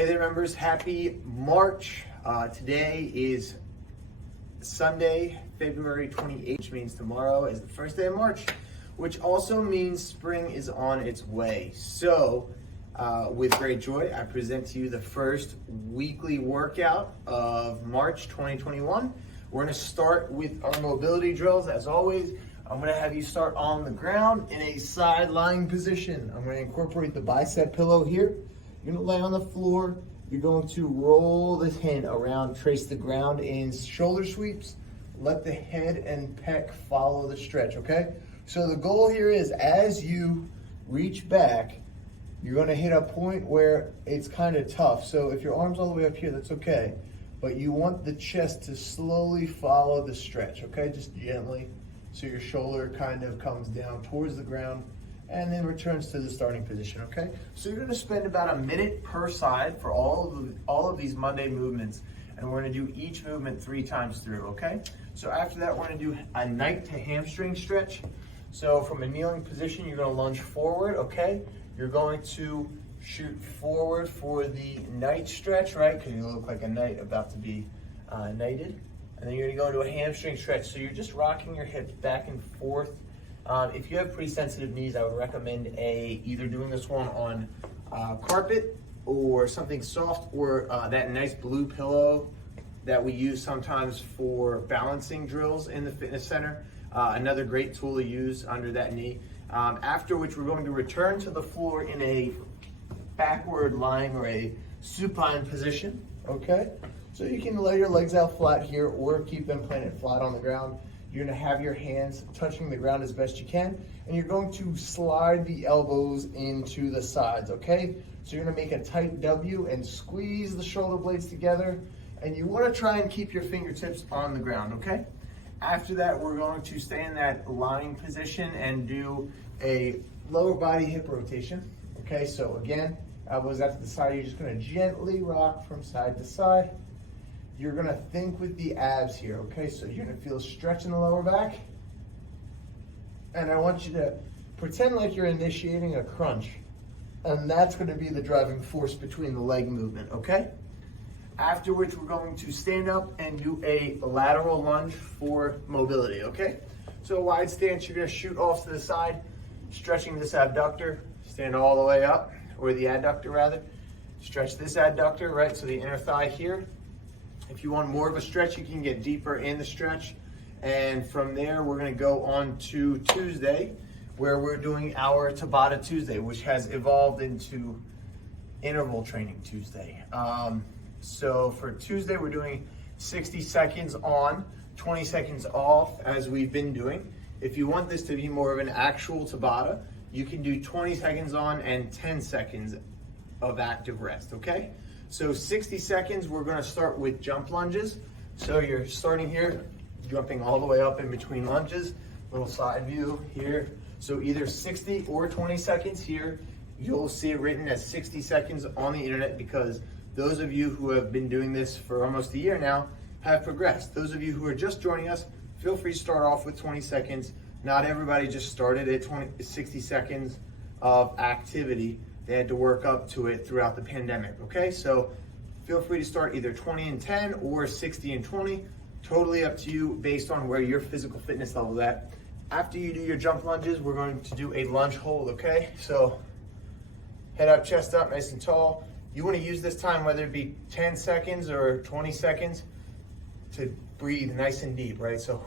Hey there members, happy March. Today is Sunday, February 28th, which means tomorrow is the first day of March, which also means spring is on its way. So with great joy, I present to you the first weekly workout of March 2021. We're gonna start with our mobility drills. As always, I'm gonna have you start on the ground in a side lying position. I'm gonna incorporate the bicep pillow here. You're gonna lay on the floor. You're going to roll this hand around, trace the ground in shoulder sweeps. Let the head and pec follow the stretch, okay? So the goal here is as you reach back, you're gonna hit a point where it's kind of tough. So if your arm's all the way up here, that's okay. But you want the chest to slowly follow the stretch, okay? Just gently. So your shoulder kind of comes down towards the ground and then returns to the starting position, okay? So you're gonna spend about a minute per side for all of these Monday movements, and we're gonna do each movement 3 times through, okay? So after that, we're gonna do a night to hamstring stretch. So from a kneeling position, you're gonna lunge forward, okay? You're going to shoot forward for the night stretch, right? Because you look like a knight about to be knighted. And then you're gonna go into a hamstring stretch. So you're just rocking your hips back and forth. If you have pretty sensitive knees, I would recommend either doing this one on carpet or something soft, or that nice blue pillow that we use sometimes for balancing drills in the fitness center. Another great tool to use under that knee. After which we're going to return to the floor in a backward lying or a supine position, okay? So you can lay your legs out flat here or keep them planted flat on the ground. You're gonna have your hands touching the ground as best you can, and you're going to slide the elbows into the sides, okay? So you're gonna make a tight W and squeeze the shoulder blades together, and you wanna try and keep your fingertips on the ground, okay? After that, we're going to stay in that lying position and do a lower body hip rotation, okay? So again, elbows out to the side, you're just gonna gently rock from side to side. You're gonna think with the abs here, okay? So you're gonna feel a stretch in the lower back. And I want you to pretend like you're initiating a crunch. And that's gonna be the driving force between the leg movement, okay? Afterwards, we're going to stand up and do a lateral lunge for mobility, okay? So a wide stance, you're gonna shoot off to the side, stretching this abductor, stand all the way up, or the adductor rather. Stretch this adductor, right? So the inner thigh here. If you want more of a stretch, you can get deeper in the stretch. And from there, we're gonna go on to Tuesday, where we're doing our Tabata Tuesday, which has evolved into interval training Tuesday. So for Tuesday, we're doing 60 seconds on, 20 seconds off, as we've been doing. If you want this to be more of an actual Tabata, you can do 20 seconds on and 10 seconds of active rest, okay? So 60 seconds, we're gonna start with jump lunges. So you're starting here, jumping all the way up in between lunges, little side view here. So either 60 or 20 seconds here. You'll see it written as 60 seconds on the internet because those of you who have been doing this for almost a year now have progressed. Those of you who are just joining us, feel free to start off with 20 seconds. Not everybody just started at 60 seconds of activity. They had to work up to it throughout the pandemic, okay? So feel free to start either 20 and 10 or 60 and 20. Totally up to you based on where your physical fitness level is at. After you do your jump lunges, we're going to do a lunge hold, okay? So head up, chest up, nice and tall. You wanna use this time, whether it be 10 seconds or 20 seconds, to breathe nice and deep, right? So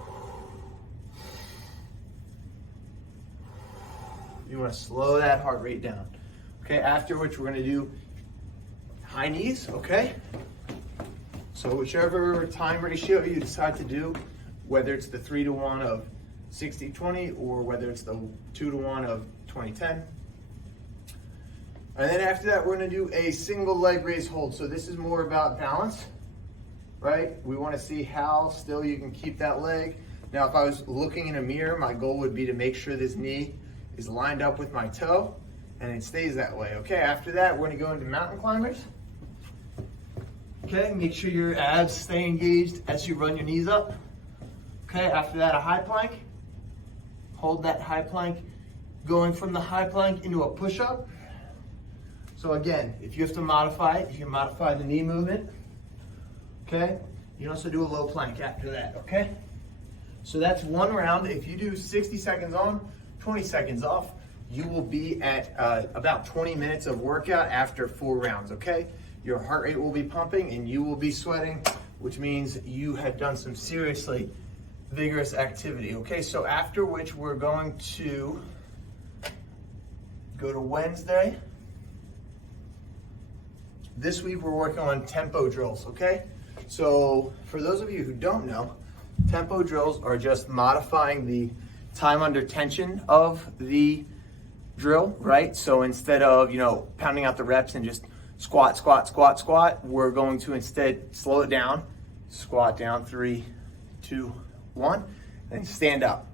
you wanna slow that heart rate down. Okay, after which we're gonna do high knees, okay? So whichever time ratio you decide to do, whether it's the 3-to-1 of 60-20 or whether it's the 2-to-1 of 20-10. And then after that, we're gonna do a single leg raise hold. So this is more about balance, right? We wanna see how still you can keep that leg. Now, if I was looking in a mirror, my goal would be to make sure this knee is lined up with my toe and it stays that way, okay? After that, we're gonna go into mountain climbers. Okay, make sure your abs stay engaged as you run your knees up. Okay, after that, a high plank. Hold that high plank, going from the high plank into a push-up. So again, if you have to modify it, you can modify the knee movement, okay? You can also do a low plank after that, okay? So that's one round. If you do 60 seconds on, 20 seconds off, you will be at about 20 minutes of workout after 4 rounds, okay? Your heart rate will be pumping and you will be sweating, which means you have done some seriously vigorous activity, okay? So after which we're going to go to Wednesday. This week we're working on tempo drills, okay? So for those of you who don't know, tempo drills are just modifying the time under tension of the drill, right? So instead of, pounding out the reps and just squat, squat, squat, squat, we're going to instead slow it down, squat down, 3, 2, 1, then stand up.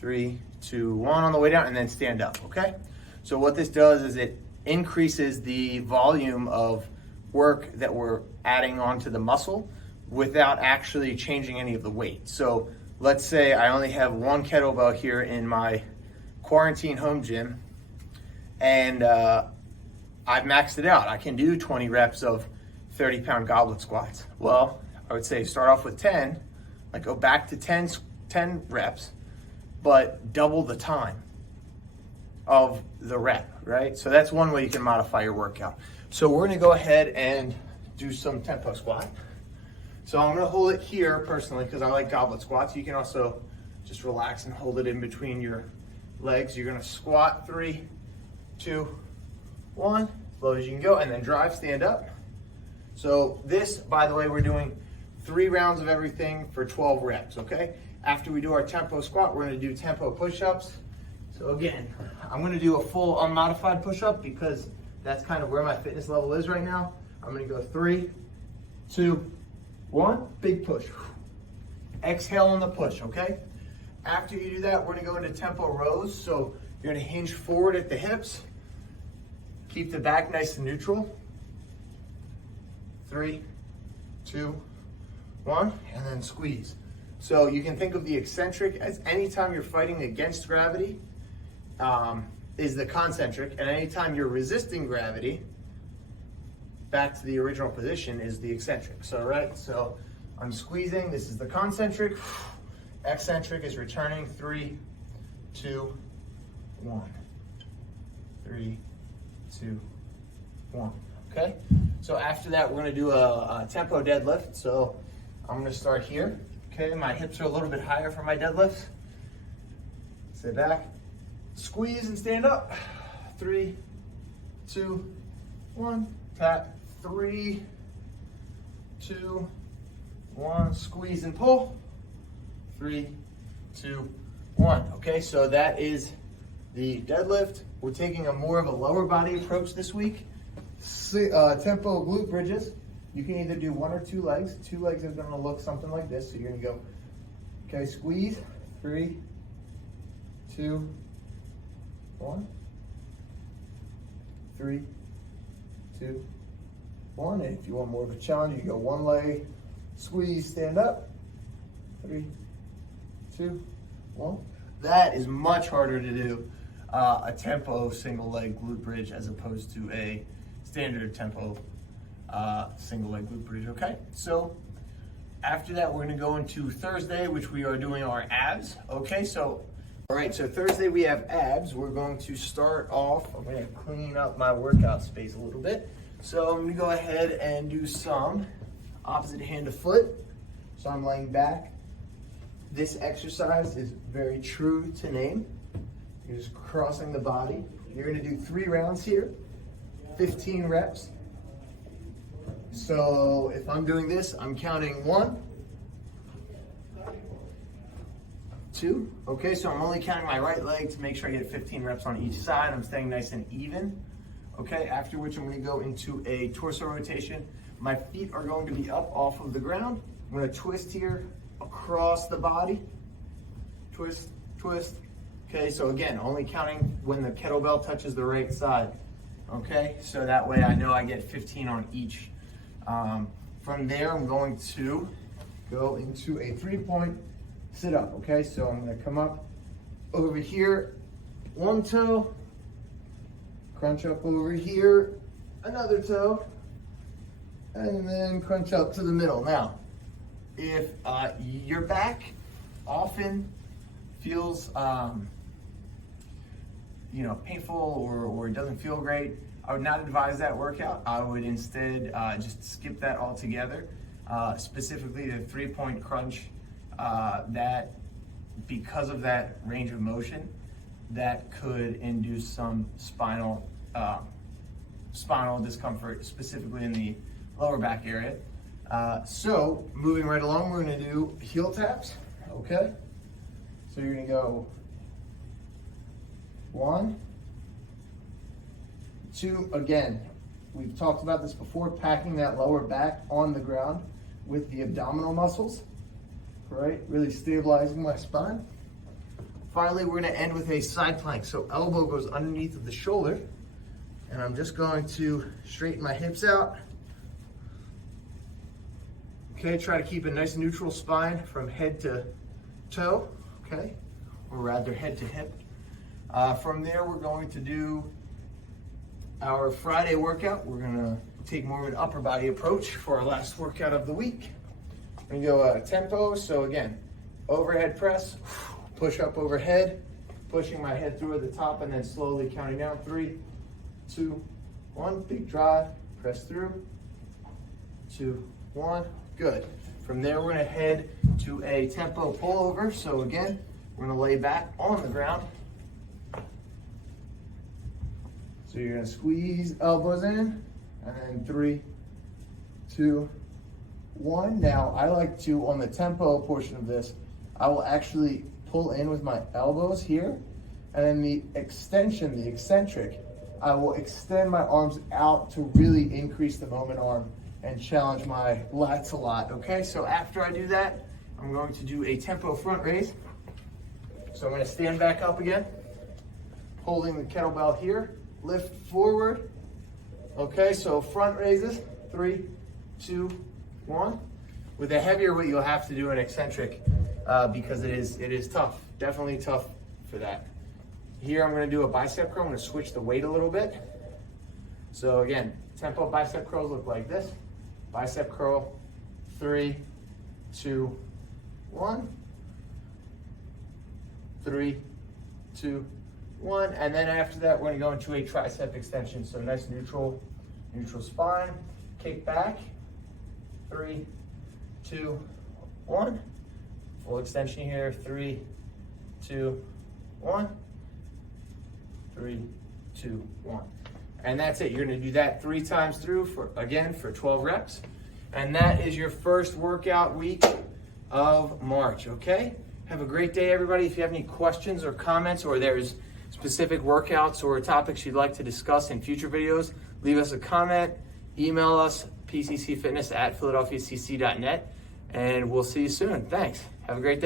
3, 2, 1 on the way down, and then stand up, okay? So what this does is it increases the volume of work that we're adding onto the muscle without actually changing any of the weight. So let's say I only have one kettlebell here in my quarantine home gym, and I've maxed it out. I can do 20 reps of 30-pound goblet squats. Well, I would say start off with 10, like go back to 10 reps, but double the time of the rep, right? So that's one way you can modify your workout. So we're gonna go ahead and do some tempo squat. So I'm gonna hold it here personally because I like goblet squats. You can also just relax and hold it in between your legs. You're gonna squat 3, 2, 1, as low as you can go, and then drive, stand up. So this, by the way, we're doing 3 rounds of everything for 12 reps, okay? After we do our tempo squat, we're gonna do tempo push-ups. So again, I'm gonna do a full unmodified push-up because that's kind of where my fitness level is right now. I'm gonna go 3, 2, 1, big push. Exhale on the push, okay? After you do that, we're gonna go into tempo rows. So you're gonna hinge forward at the hips, keep the back nice and neutral. 3, 2, 1, and then squeeze. So you can think of the eccentric as anytime you're fighting against gravity is the concentric, and anytime you're resisting gravity, back to the original position is the eccentric. So, right, so I'm squeezing, this is the concentric, eccentric is returning, 3, 2, 1, 3, 2, 1, okay? So after that, we're gonna do a tempo deadlift. So I'm gonna start here, okay? My hips are a little bit higher for my deadlifts. Sit back, squeeze and stand up. 3, 2, 1, tap, 3, 2, 1, squeeze and pull. 3, 2, 1. Okay, so that is the deadlift. We're taking a more of a lower body approach this week. Tempo glute bridges. You can either do 1 or 2 legs. 2 legs are gonna look something like this. So you're gonna go, okay, squeeze, 3, 2, 1, 3, 2, 1. And if you want more of a challenge, you go 1 leg, squeeze, stand up. 3, 2, 1. That is much harder to do a tempo single leg glute bridge as opposed to a standard tempo single leg glute bridge, okay? So after that, we're gonna go into Thursday, which we are doing our abs, okay? So, all right, so Thursday we have abs. We're going to start off, I'm gonna clean up my workout space a little bit. So I'm gonna go ahead and do some opposite hand to foot. So I'm laying back. This exercise is very true to name. You're just crossing the body. You're gonna do 3 rounds here, 15 reps. So if I'm doing this, I'm counting 1, 2. Okay, so I'm only counting my right leg to make sure I get 15 reps on each side. I'm staying nice and even. Okay, after which I'm gonna go into a torso rotation. My feet are going to be up off of the ground. I'm gonna twist here across the body. Twist, twist. Okay, so again, only counting when the kettlebell touches the right side. Okay, so that way I know I get 15 on each. From there, I'm going to go into a 3-point sit up. Okay, so I'm gonna come up over here, 1 toe, crunch up over here, another toe, and then crunch up to the middle. Now, if your back often feels painful or doesn't feel great, I would not advise that workout. I would instead just skip that altogether. Specifically the 3-point crunch, that because of that range of motion, that could induce some spinal discomfort, specifically in the lower back area. So moving right along, we're gonna do heel taps, okay? So you're gonna go 1, 2, again, we've talked about this before, packing that lower back on the ground with the abdominal muscles, right? Really stabilizing my spine. Finally, we're gonna end with a side plank. So elbow goes underneath of the shoulder, and I'm just going to straighten my hips out. Okay, try to keep a nice neutral spine from head to toe, okay? Or rather head to hip. From there, we're going to do our Friday workout. We're gonna take more of an upper body approach for our last workout of the week. We're gonna go tempo, so again, overhead press, push up overhead, pushing my head through at the top and then slowly counting down. 3, 2, 1, big drive, press through, 2, 1, good. From there, we're gonna head to a tempo pullover. So again, we're gonna lay back on the ground. So you're gonna squeeze elbows in, and then 3, 2, 1. Now, I like to, on the tempo portion of this, I will actually pull in with my elbows here, and then the extension, the eccentric, I will extend my arms out to really increase the moment arm and challenge my lats a lot, okay? So after I do that, I'm going to do a tempo front raise. So I'm gonna stand back up again, holding the kettlebell here, lift forward. Okay, so front raises, 3, 2, 1. With a heavier weight, you'll have to do an eccentric because it is tough, definitely tough for that. Here I'm gonna do a bicep curl. I'm gonna switch the weight a little bit. So again, tempo bicep curls look like this. Bicep curl, 3, 2, 1. 3, 2, 1. And then after that, we're gonna go into a tricep extension. So nice neutral spine, kick back, 3, 2, 1. Full extension here, 3, 2, 1. 3, 2, 1. And that's it. You're gonna do that 3 times through for 12 reps. And that is your first workout week of March, okay? Have a great day, everybody. If you have any questions or comments, or there's specific workouts or topics you'd like to discuss in future videos, leave us a comment, email us, pccfitness@philadelphiacc.net, and we'll see you soon. Thanks. Have a great day.